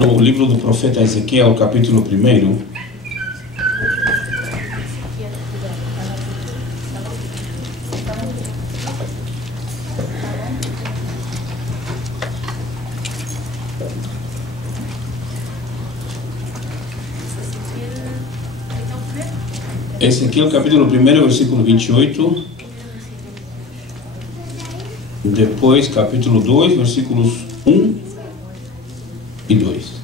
No livro do profeta Ezequiel, capítulo 1. Ezequiel, capítulo 1, versículo 28. Depois, capítulo 2, versículos 1 e 2.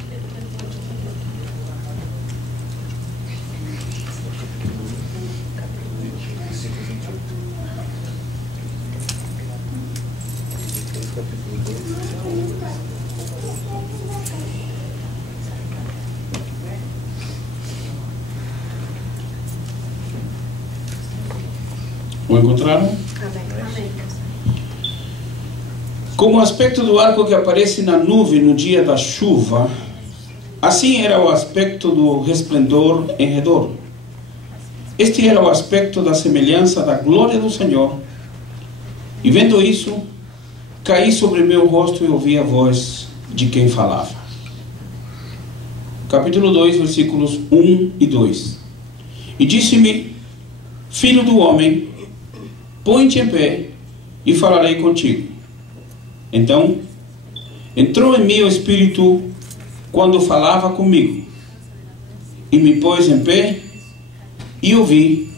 O encontraram? Amém. Como o aspecto do arco que aparece na nuvem no dia da chuva, assim era o aspecto do resplendor em redor. Este era o aspecto da semelhança da glória do Senhor. E vendo isso, caí sobre meu rosto e ouvi a voz de quem falava. Capítulo 2, versículos 1 e 2. E disse-me: Filho do homem, põe-te em pé e falarei contigo. Então, entrou em mim o Espírito quando falava comigo, e me pôs em pé e ouvi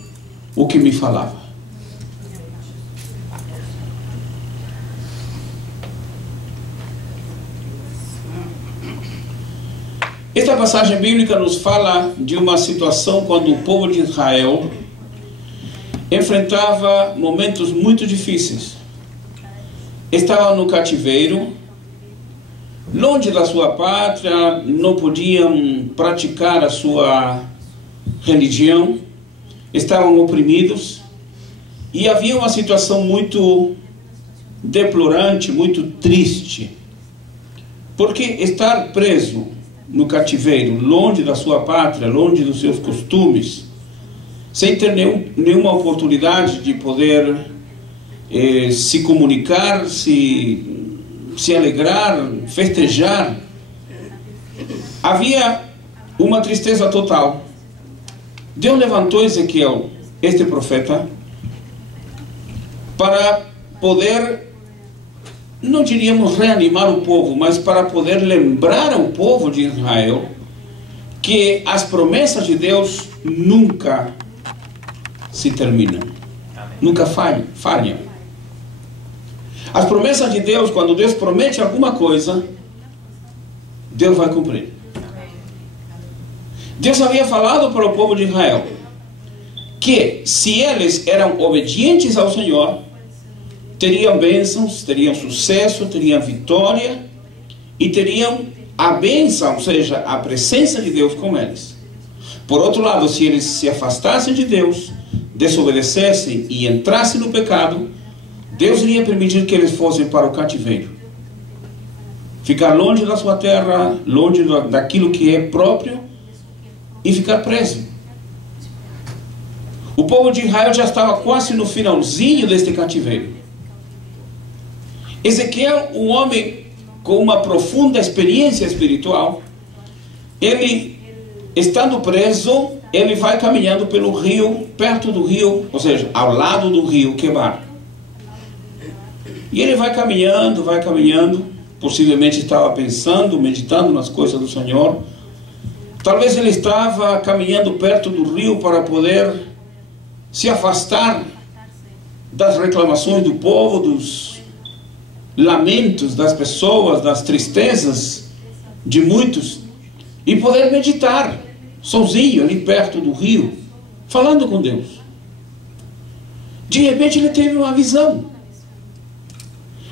o que me falava. Esta passagem bíblica nos fala de uma situação quando o povo de Israel enfrentava momentos muito difíceis. Estava no cativeiro, longe da sua pátria, não podiam praticar a sua religião, estavam oprimidos, e havia uma situação muito deplorante, muito triste, porque estar preso no cativeiro, longe da sua pátria, longe dos seus costumes, sem ter nenhuma oportunidade de poder se comunicar, se alegrar, festejar, havia uma tristeza total. Deus levantou Ezequiel, este profeta, para poder, não diríamos reanimar o povo, mas para poder lembrar ao povo de Israel que as promessas de Deus nunca se terminam, nunca falham. As promessas de Deus, quando Deus promete alguma coisa, Deus vai cumprir. Deus havia falado para o povo de Israel que se eles eram obedientes ao Senhor, teriam bênçãos, teriam sucesso, teriam vitória e teriam a bênção, ou seja, a presença de Deus com eles. Por outro lado, se eles se afastassem de Deus, desobedecessem e entrassem no pecado, Deus iria permitir que eles fossem para o cativeiro, ficar longe da sua terra, longe daquilo que é próprio, e ficar preso. O povo de Israel já estava quase no finalzinho deste cativeiro. Ezequiel, um homem com uma profunda experiência espiritual, ele, estando preso, ele vai caminhando pelo rio, perto do rio, ou seja, ao lado do rio Quebar. E ele vai caminhando, possivelmente estava pensando, meditando nas coisas do Senhor. Talvez ele estava caminhando perto do rio para poder se afastar das reclamações do povo, dos lamentos das pessoas, das tristezas de muitos, e poder meditar sozinho ali perto do rio, falando com Deus. De repente ele teve uma visão.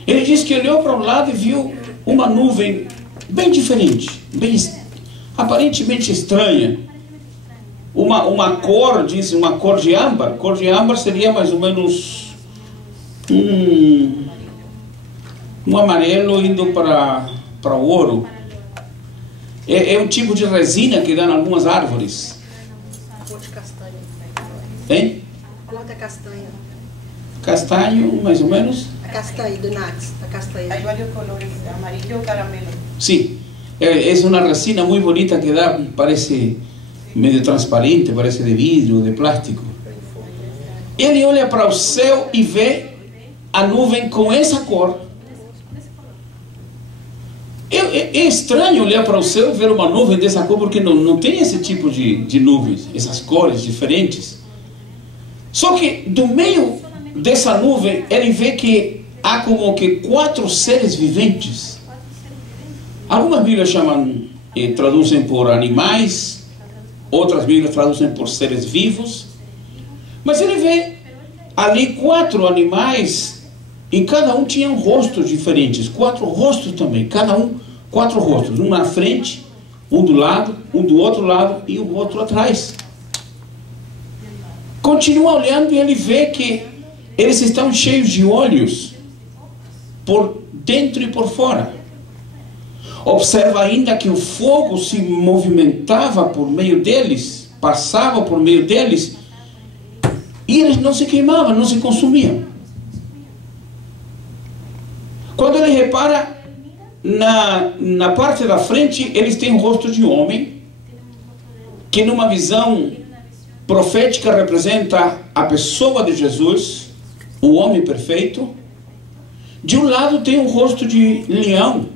Ele diz que olhou para um lado e viu uma nuvem bem diferente, bem aparentemente estranha. Uma cor, diz, uma cor de âmbar. Cor de âmbar seria mais ou menos um amarelo indo para o ouro. É um tipo de resina que dá em algumas árvores. Cor de castanho. Hein? Cor de castanho. Castanho, mais ou menos? A castanha do Nax, a castanha. Hay varios colores, amarillo o caramelo. Sim. Es una resina muy bonita que da, parece meio transparente, parece de vidro, de plástico. Ele olha para o céu e vê a nuvem com essa cor. É estranho olhar para o céu e ver uma nuvem dessa cor, porque não tem esse tipo de nuvens, essas cores diferentes. Só que do meio dessa nuvem, ele vê que há como que 4 seres viventes. Algumas Bíblias chamam, traduzem por animais, outras Bíblias traduzem por seres vivos. Mas ele vê ali 4 animais e cada um tinha um rosto diferente. 4 rostos também, cada um 4 rostos. Um na frente, um do lado, um do outro lado e o outro atrás. Continua olhando e ele vê que eles estão cheios de olhos por dentro e por fora. Observa ainda que o fogo se movimentava por meio deles, passava por meio deles, e eles não se queimavam, não se consumiam. Quando ele repara na parte da frente, eles têm o rosto de homem, que numa visão profética representa a pessoa de Jesus, o homem perfeito. De um lado tem o rosto de leão,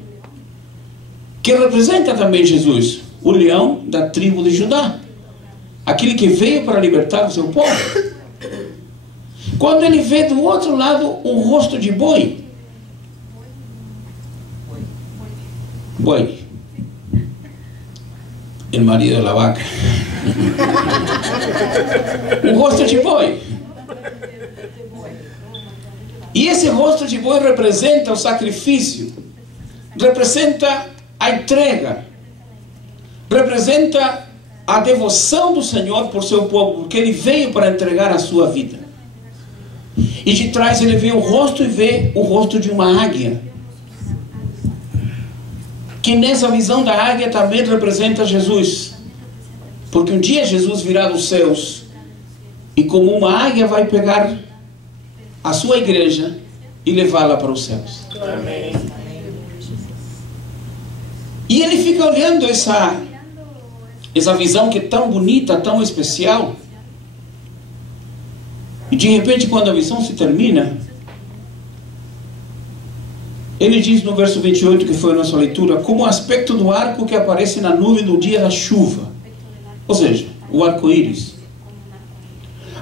que representa também Jesus, o leão da tribo de Judá, aquele que veio para libertar o seu povo. Quando ele vê do outro lado o rosto de boi, o marido da vaca, o rosto de boi. E esse rosto de boi representa o sacrifício, representa a entrega, representa a devoção do Senhor por seu povo, porque ele veio para entregar a sua vida. E de trás ele vê o rosto e vê o rosto de uma águia, que nessa visão da águia também representa Jesus, porque um dia Jesus virá dos céus e como uma águia vai pegar a sua igreja e levá-la para os céus. Amém. E ele fica olhando essa visão que é tão bonita, tão especial. E de repente, quando a visão se termina, ele diz no verso 28, que foi a nossa leitura, como o aspecto do arco que aparece na nuvem no dia da chuva. Ou seja, o arco-íris.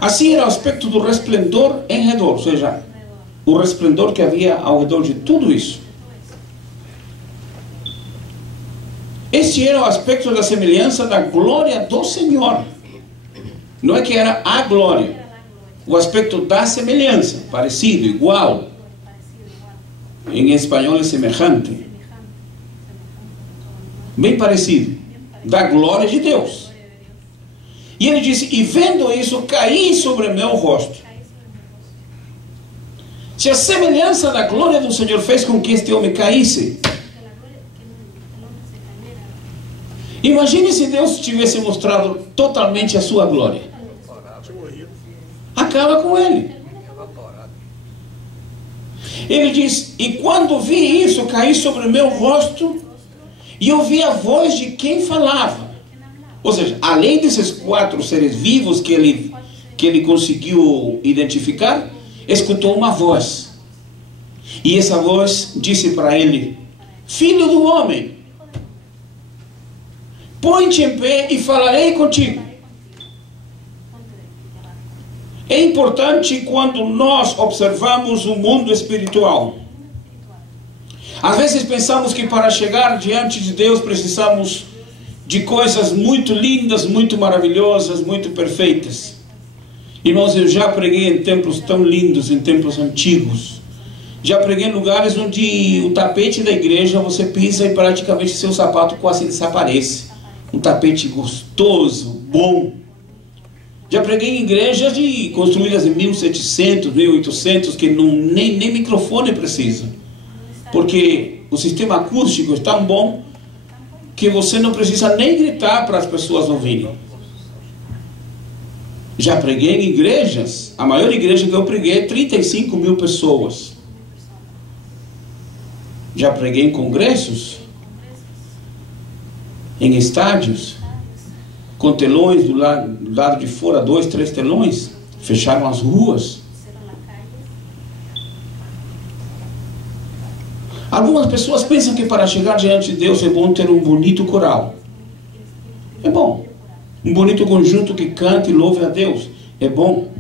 Assim era o aspecto do resplendor em redor, ou seja, o resplendor que havia ao redor de tudo isso. Este era o aspecto da semelhança da glória do Senhor. Não é que era a glória. O aspecto da semelhança, parecido, igual. Em espanhol é semejante. Bem parecido. Da glória de Deus. E ele disse, e vendo isso, caí sobre meu rosto. Se a semelhança da glória do Senhor fez com que este homem caísse, imagine se Deus tivesse mostrado totalmente a sua glória. Acaba com ele. Ele diz, e quando vi isso, caí sobre o meu rosto e ouvi a voz de quem falava. Ou seja, além desses 4 seres vivos que ele conseguiu identificar, escutou uma voz. E essa voz disse para ele, filho do homem, põe-te em pé e falarei contigo. É importante quando nós observamos o mundo espiritual. Às vezes pensamos que para chegar diante de Deus precisamos de coisas muito lindas, muito maravilhosas, muito perfeitas. Irmãos, eu já preguei em templos tão lindos, em templos antigos. Já preguei em lugares onde o tapete da igreja você pisa e praticamente seu sapato quase desaparece. Um tapete gostoso, bom. Já preguei em igrejas construídas em 1700, 1800, que nem microfone precisa. Porque o sistema acústico é tão bom que você não precisa nem gritar para as pessoas ouvirem. Já preguei em igrejas, a maior igreja que eu preguei é 35 mil pessoas. Já preguei em congressos em estádios, com telões do lado de fora, 2, 3 telões, fecharam as ruas. Algumas pessoas pensam que para chegar diante de Deus é bom ter um bonito coral. É bom. Um bonito conjunto que cante e louve a Deus. É bom.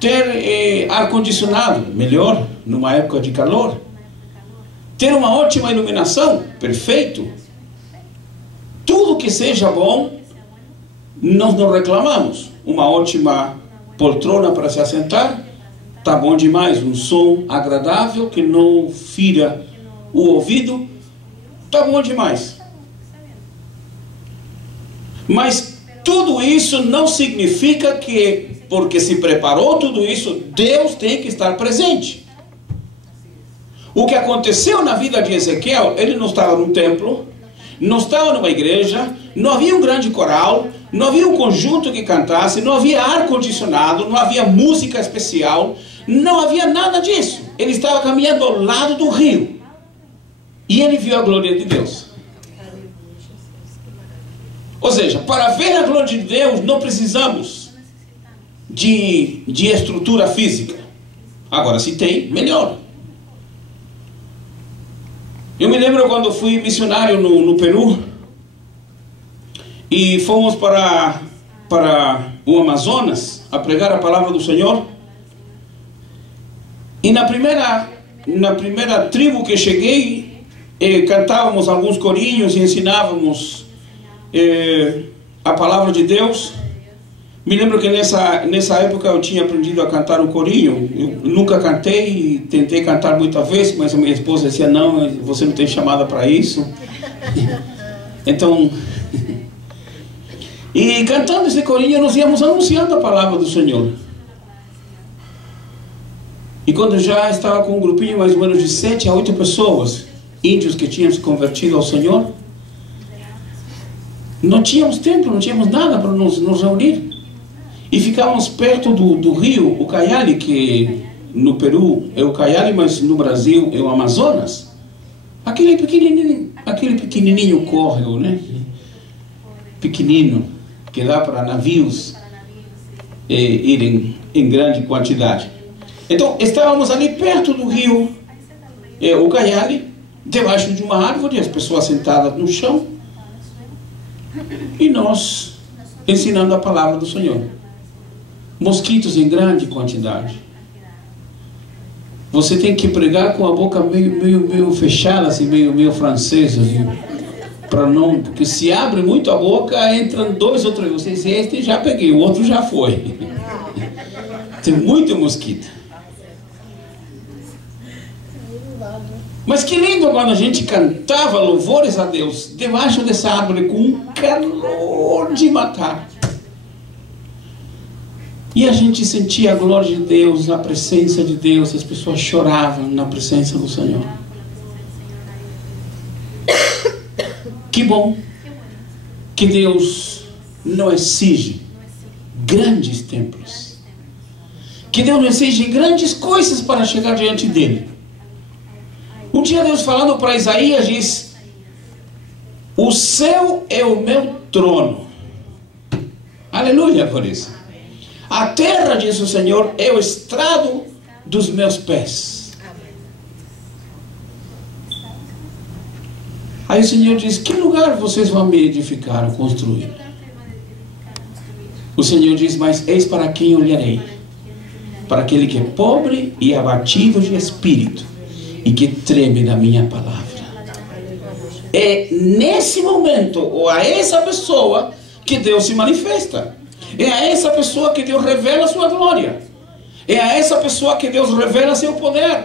Ter ar-condicionado, melhor, numa época de calor. Ter uma ótima iluminação, perfeito. Tudo que seja bom, nós não reclamamos. Uma ótima poltrona para se assentar, está bom demais. Um som agradável que não fira o ouvido, está bom demais. Mas tudo isso não significa que, porque se preparou tudo isso, Deus tem que estar presente. O que aconteceu na vida de Ezequiel, ele não estava no templo, não estava numa igreja, não havia um grande coral, não havia um conjunto que cantasse, não havia ar-condicionado, não havia música especial, não havia nada disso. Ele estava caminhando ao lado do rio e ele viu a glória de Deus. Ou seja, para ver a glória de Deus não precisamos de estrutura física. Agora, se tem, melhor. Eu me lembro quando fui missionário no Peru e fomos para o Amazonas a pregar a palavra do Senhor. E na primeira tribo que cheguei, cantávamos alguns corinhos e ensinávamos a palavra de Deus. Me lembro que nessa época eu tinha aprendido a cantar o corinho. Eu nunca cantei, tentei cantar muitas vezes, mas a minha esposa dizia, não, você não tem chamada para isso. Então, e cantando esse corinho nós íamos anunciando a palavra do Senhor. E quando já estava com um grupinho mais ou menos de 7 a 8 pessoas, índios que tinham se convertido ao Senhor, não tínhamos templo, não tínhamos nada para nos reunir. E ficávamos perto do rio Ucayali, que no Peru é o Ucayali, mas no Brasil é o Amazonas. Aquele pequenininho córrego, né? Pequenino, que dá para navios irem em grande quantidade. Então, estávamos ali perto do rio Ucayali, debaixo de uma árvore, as pessoas sentadas no chão, e nós ensinando a palavra do Senhor. Mosquitos em grande quantidade. Você tem que pregar com a boca meio fechada, assim, meio francesa, assim, para não, porque se abre muito a boca, entram 2 ou 3. Você diz, este já peguei, o outro já foi. Tem muito mosquito. Mas que lindo quando a gente cantava louvores a Deus debaixo dessa árvore com um calor de matar. E a gente sentia a glória de Deus, a presença de Deus, as pessoas choravam na presença do Senhor. Que bom que Deus não exige grandes templos, que Deus não exige grandes coisas para chegar diante dele. Um dia Deus falando para Isaías diz, o céu é o meu trono. Aleluia por isso. A terra, diz o Senhor, é o estrado dos meus pés. Aí o Senhor diz, que lugar vocês vão me edificar ou construir? O Senhor diz, mas eis para quem olharei. Para aquele que é pobre e abatido de espírito e que treme da minha palavra. É nesse momento, ou a essa pessoa, que Deus se manifesta. É a essa pessoa que Deus revela a sua glória. É a essa pessoa que Deus revela seu poder.